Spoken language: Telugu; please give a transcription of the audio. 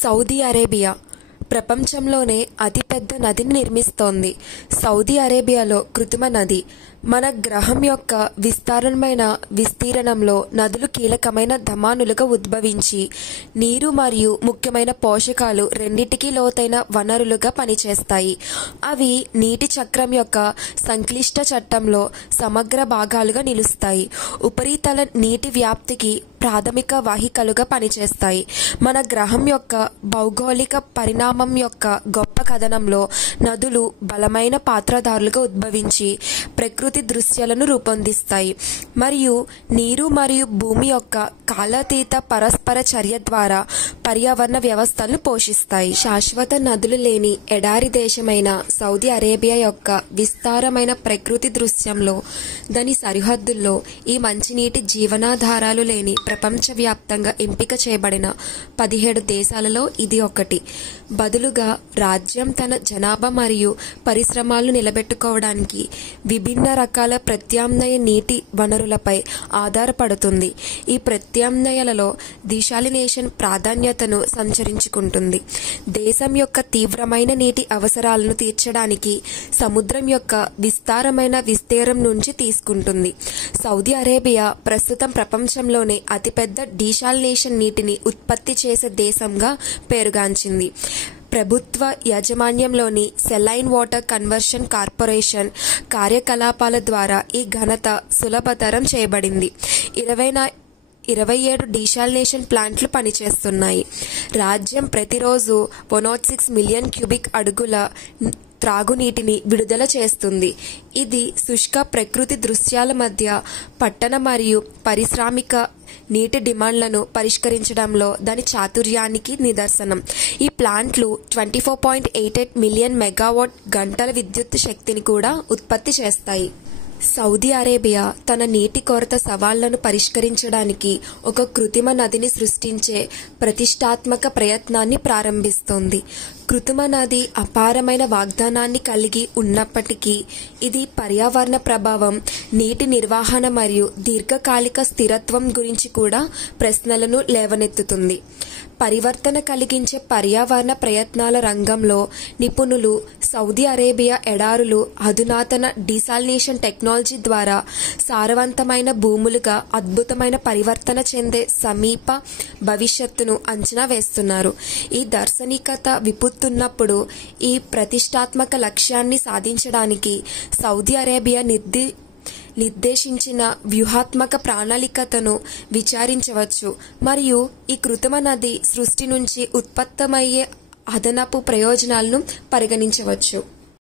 సౌదీ అరేబియా ప్రపంచంలోనే అతిపెద్ద నదిని నిర్మిస్తోంది. సౌదీ అరేబియాలో కృత్రిమ నది మన గ్రహం యొక్క విస్తీర్ణంలో నదులు కీలకమైన ధమానులుగా ఉద్భవించి నీరు మరియు ముఖ్యమైన పోషకాలు రెండింటికి లోతైన వనరులుగా పనిచేస్తాయి. అవి నీటి చక్రం యొక్క సంక్లిష్ట చట్టంలో సమగ్ర భాగాలుగా నిలుస్తాయి. ఉపరితల నీటి వ్యాప్తికి ప్రాథమిక వాహికలుగా పనిచేస్తాయి. మన గ్రహం యొక్క భౌగోళిక పరిణామం యొక్క గొప్ప కథనంలో నదులు బలమైన పాత్రధారులుగా ఉద్భవించి ప్రకృతి దృశ్యాలను రూపొందిస్తాయి మరియు నీరు మరియు భూమి యొక్క కాలాతీత పరస్పర చర్య ద్వారా పర్యావరణ వ్యవస్థలను పోషిస్తాయి. శాశ్వత నదులు లేని ఎడారి దేశమైన సౌదీ అరేబియా యొక్క విస్తారమైన ప్రకృతి దృశ్యంలో దాని సరిహద్దుల్లో ఈ మంచినీటి జీవనాధారాలు లేని ప్రపంచవ్యాప్తంగా ఎంపిక చేయబడిన 17 దేశాలలో ఇది ఒకటి. బదులుగా రాజ్యం తన జనాభా మరియు పరిశ్రమలను నిలబెట్టుకోవడానికి విభిన్న రకాల ప్రత్యామ్నాయ నీటి వనరులపై ఆధారపడుతుంది. ఈ ప్రత్యామ్నాయాలలో డీశాలినేషన్ ప్రాధాన్యతను సంతరించుకుంటుంది. దేశం యొక్క తీవ్రమైన నీటి అవసరాలను తీర్చడానికి సముద్రం యొక్క విస్తారమైన విస్తీర్ణం నుంచి తీసుకుంటుంది. సౌదీ అరేబియా ప్రస్తుతం ప్రపంచంలోనే అతిపెద్ద డీశాలినేషన్ నీటిని ఉత్పత్తి చేసే దేశంగా పేరుగాంచింది. ప్రభుత్వ యాజమాన్యంలోని సెలైన్ వాటర్ కన్వర్షన్ కార్పొరేషన్ కార్యకలాపాల ద్వారా ఈ ఘనత సులభతరం చేయబడింది. 27 డీశాలినేషన్ ప్లాంట్లు పనిచేస్తున్నాయి. రాజ్యం ప్రతిరోజు 106 మిలియన్ క్యూబిక్ అడుగుల త్రాగునీటిని విడుదల చేస్తుంది. ఇది శుష్క ప్రకృతి దృశ్యాల మధ్య పట్టణ మరియు పారిశ్రామిక నీటి డిమాండ్లను పరిష్కరించడంలో దాని చాతుర్యానికి నిదర్శనం. ఈ ప్లాంట్లు 24.88 మిలియన్ మెగావాట్ గంటల విద్యుత్ శక్తిని కూడా ఉత్పత్తి చేస్తాయి. సౌదీ అరేబియా తన నీటి కొరత సవాళ్లను పరిష్కరించడానికి ఒక కృత్రిమ నదిని సృష్టించే ప్రతిష్టాత్మక ప్రయత్నాన్ని ప్రారంభిస్తోంది. కృత్రిమ నది అపారమైన వాగ్దానాన్ని కలిగి ఉన్నప్పటికీ ఇది పర్యావరణ ప్రభావం, నీటి నిర్వహణ మరియు దీర్ఘకాలిక స్థిరత్వం గురించి కూడా ప్రశ్నలను లేవనెత్తుతుంది. పరివర్తన కలిగించే పర్యావరణ ప్రయత్నాల రంగంలో నిపుణులు సౌదీ అరేబియా ఎడారులు అధునాతన డీశాలినేషన్ టెక్నాలజీ ద్వారా సారవంతమైన భూములుగా అద్భుతమైన పరివర్తన చెందే సమీప భవిష్యత్తును అంచనా వేస్తున్నారు. ఈ దార్శనికత విప్పుతున్నప్పుడు ఈ ప్రతిష్టాత్మక లక్ష్యాన్ని సాధించడానికి సౌదీ అరేబియా నిర్దేశించిన వ్యూహాత్మక ప్రణాళికను విచారించవచ్చు మరియు ఈ కృత్రిమ నది సృష్టి నుంచి ఉత్పత్తమయ్యే అదనపు ప్రయోజనాలను పరిగణించవచ్చు.